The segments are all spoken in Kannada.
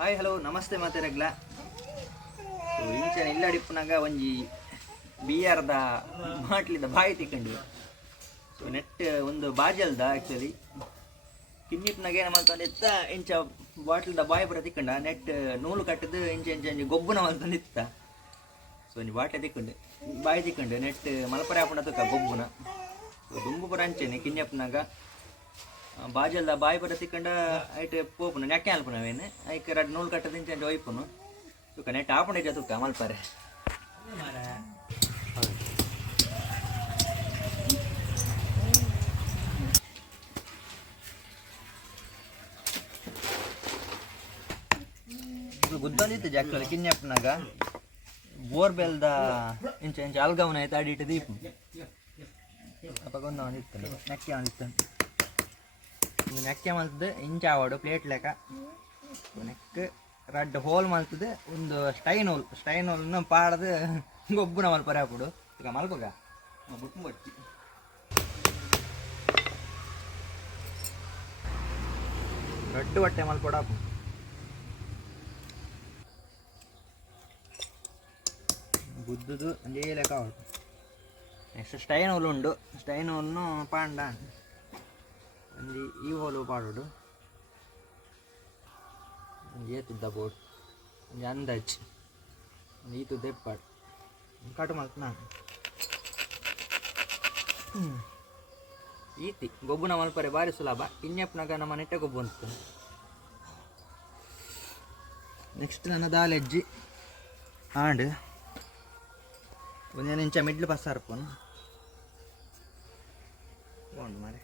ಹಾಯ್ ಹಲೋ ನಮಸ್ತೆ ಮಾತೆರಗ್ಲ ಸೊ ಇಂಚನ ಇಲ್ಲ ಡಿಪ್ಪನಾಗ ಒಂಜಿ ಬಿಯರ್ದ ಮಾಟ್ಲಿದ ಬಾಯಿ ತಿಕ್ಕಂಡು. ಸೊ ನೆಟ್ ಒಂದು ಬಾಜಲ್ದ ಆ್ಯಕ್ಚುಲಿ ಕಿನ್ನಿಪ್ನಾಗ ಏನು ಮಾಡ್ಕೊಂಡು ಇತ್ತ ಇಂಚ ಬಾಟ್ಲಿದ ಬಾಯಿ ಬರ ತಿಕ್ಕಂಡ. ನೆಟ್ ನೂಲು ಕಟ್ಟದು ಇಂಚ ಇಂಚ ಇಂಚ ಗೊಬ್ಬನ ಮಾಡ್ಕೊಂಡು ಇತ್ತ ಸೊ ನೀ ಬಾಟ್ಲೆ ತಿಕ್ಕೊಂಡು. ಬಾಯಿ ತಿಕ್ಕಂಡು. ನೆಟ್ ಮಲಪರೆ ಹಾಕೊಂಡ ತಕ್ಕ ಗೊಬ್ಬನ. ದುಂಬು ಪುರ ಅಂಚೆನೆ ಕಿನ್ಯಪ್ಪನಾಗ ಬಾಜಲ್ದ ಬಾಯಿ ಬಡ ತಿಕ್ಕಂಡ ಐಟ್ ಪೋಪುನ, ನೆಕ್ಕೆ ಅಲ್ಪನವೇನು ಐಕ್ ರಡ್ ನೂಲ್ ಕಟ್ಟದ ಇಂಚ ಇಂಚ ಒಯ್ಪುನು. ತೂಕ ನೆಟ್ ಆಪುಣ ತುಕ್ಕ ಮಲ್ಪರೆ? ಇದು ಗುದ್ದೊಂದಿತ್ತು ಬೋರ್ ಕಿನ್ಯಪ್ಪನಾಗ. ಬೋರ್ಬೆಲ್ದ ಇಂಚ ಇಂಚ ಅಲ್ಗವನ ಐತೆ ಅಡಿಟ್ಟು ದೀಪು ಅಪ್ಪಗೊಂದು ಅವನಿತ್ತಲ್ಲ, ನೆಕ್ಕೆ ಒಂದಿತ್ತು ಇದು ನೆಕ್ಕೆ ಮಲ್ತದೆ, ಇಂಚ ಆವಾಡು ಪ್ಲೇಟ್ ಲೆಕ್ಕ. ನೆಕ್ ರಡ್ ಹೋಲ್ ಮಲ್ತದೆ, ಒಂದು ಸ್ಟೈನ್ ಹೋಲ್ ಸ್ಟೈನ್ ಹೋಲ್ನ ಪಾಡದು ಗೊಬ್ಬನ ಮಲ್ಪರೆ ಹಾಕ್ಬಿಡು ಈಗ ಮಲ್ಕೋಗ? ಬುಟ್ಟು ಬಟ್ಟಿ ರಡ್ಡು ಹೊಟ್ಟೆ ಮಲ್ಕೊಡ ಹಾಕು ಬುದ್ಧದು ಅಂದೇ ಲೆಕ್ಕ ನೆಕ್ಸ್ಟ್ ಸ್ಟೈನ್ ಹೋಲ್ ಉಂಡು. ಸ್ಟೈನ್ ಹೋಲ್ನು ಪಾಂಡ ಒಂದು ಈ ಹೋಲು ಪಾಡೋಡು ಒಂದು ಏತುದ್ದ ಬೋರ್ಡ್ ಒಂದು ಅಂದಾಜ್ ಒಂದು ಈತು ದೆಪ್ಪಾಡು ಕಟ್ ಮಲ್ತು ನಾನು ಈತಿ ಗೊಬ್ಬುನ ಮಲ್ಪರೆ ಭಾರಿ ಸುಲಭ ಇನ್ನೆಪ್ಪನಾಗ ನಮ್ಮ ನೆಟ್ಟೆ ಗೊಬ್ಬು ಅಂತ ನೆಕ್ಸ್ಟ್ ನನ್ನ ದಾಲೆಜ್ಜಿ ಆಂಡ್ ಒಂದೇನು ಇಂಚ ಮಿಡ್ಲ್ ಬಸ್ ಹರ್ಪೋನು ಬೋಂಡು ಮಾರೆ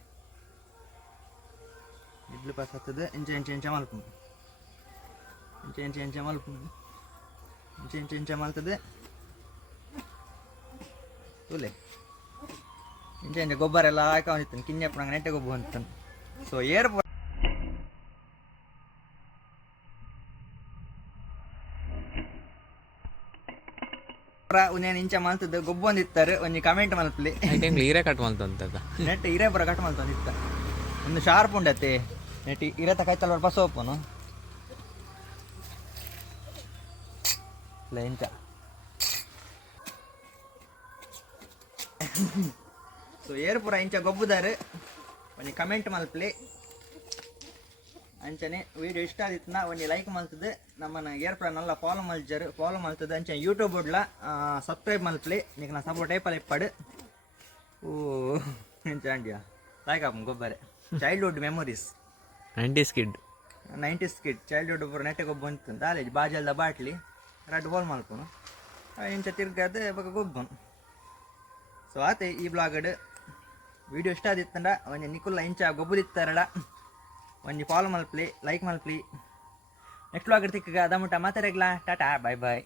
ಮಿಡ್ಲ್ ಪಾಸ್ ಆಗ್ತದೆ. ಇಂಚೆ ಇಂಚೆ ಇಂಚೆ ಮಲ್ಪುನು ಇಂಚೆ ಇಂಚೆ ಇಂಚೆ ಮಲ್ಪುನು ಇಂಚೆ ಇಂಚೆ ಇಂಚೆ ಮಲ್ತದೆ ತುಲೆ. ಇಂಚೆ ಇಂಚೆ ಗೊಬ್ಬರ ಎಲ್ಲ ಹಾಕೊಂಡಿರ್ತಾನೆ ಕಿಂಜಪ್ಪ ನಂಗೆ ನೆಟ್ಟೆ ಗೊಬ್ಬರ ಅಂತಾನೆ ಸೊ ಏರ್ ಒಂದೇನು ಇಂಚ ಮಲ್ತದ್ದು ಗೊಬ್ಬ ಒಂದಿತ್ತಾರೆ. ಒಂಜಿ ಕಮೆಂಟ್ ಮಲ್ಪಲಿ ಹೀರೆ ಕಟ್ ಮಲ್ತಂತದ ನೆಟ್ ಹೀರೆ ಬರ ಕಟ್ ಮಲ್ತಂದಿತ್ತ ಒಂದು ಶಾರ್ಪ್ ಉಂಡತ್ತೆ. ನೆಟ್ ಇರತ್ತ ಕೈತಲ್ಲ ಬಸ್ ಓಪನು ಲೈನ್ ಇಂಚ ಸೊ ಏರ್ ಪೂರ ಇಂಚ ಗೊಬ್ಬುದಾರು. ಒಂದು ಕಮೆಂಟ್ ಮಲ್ಪಲಿ. ಅಂಚನೆ ವಿಡಿಯೋ ಇಷ್ಟ ಆದಿತ್ತನ ಒಂದು ಲೈಕ್ ಮಲ್ತದೆ. ನಮ್ಮನ್ನ ಏರ್ ಪುರ ನಲ್ಲ ಫಾಲೋ ಮಲ್ಜರ್, ಫಾಲೋ ಮಲ್ತದೆ. ಅಂಚೆ ಯೂಟ್ಯೂಬ್ ಉಡ್ಲ ಸಬ್ಸ್ಕ್ರೈಬ್ ಮಲ್ಪಲಿ. ನಿಕ್ ನಾ ಸಪೋರ್ಟ್ ಟೈಪಲ್ಲಿ ಇಪ್ಪಡು. ಓ ಅಂಡಿಯಾ. ಲಾಯ್ಕಪ್ಪ ಗೊಬ್ಬರೆ. Childhood memories nineties kid. Nineties kid childhood ಒಬ್ಬರು ನೆಟ್ಟೆ ಗೊಬ್ಬ ಅಂತ ಕಾಲೇಜ್ ಬಾಜಲ್ದ ಬಾಟ್ಲಿ ರಡ್ ಹೋಲ್ ಮಾಡ್ಕೊನು ಇಂಚ ತಿರ್ಗದ ಇವಾಗ ಗೊಬ್ಬನು ಸೊ ಆತೆ, ಈ ಬ್ಲಾಗಡ್ ವಿಡಿಯೋ ಇಷ್ಟ ಆದಿತ್ತಂಡ ಒಂಜಿ ನಿಕುಲ್ಲ ಇಂಚ ಗೊಬ್ಬದಿತ್ತಾರಡ ಒಂಜಿ ಫಾಲೋ ಮಲ್ಪ್ಲಿ ಲೈಕ್ ಮಲ್ಪ್ಲಿ ನೆಕ್ಸ್ಟ್ ಬ್ಲಾಗ್ ತಿಕ್ಕ ಅದಮುಟ ಮಾತಾಡಗ್ಲಾ ಟಾಟಾ ಬಾಯ್ ಬಾಯ್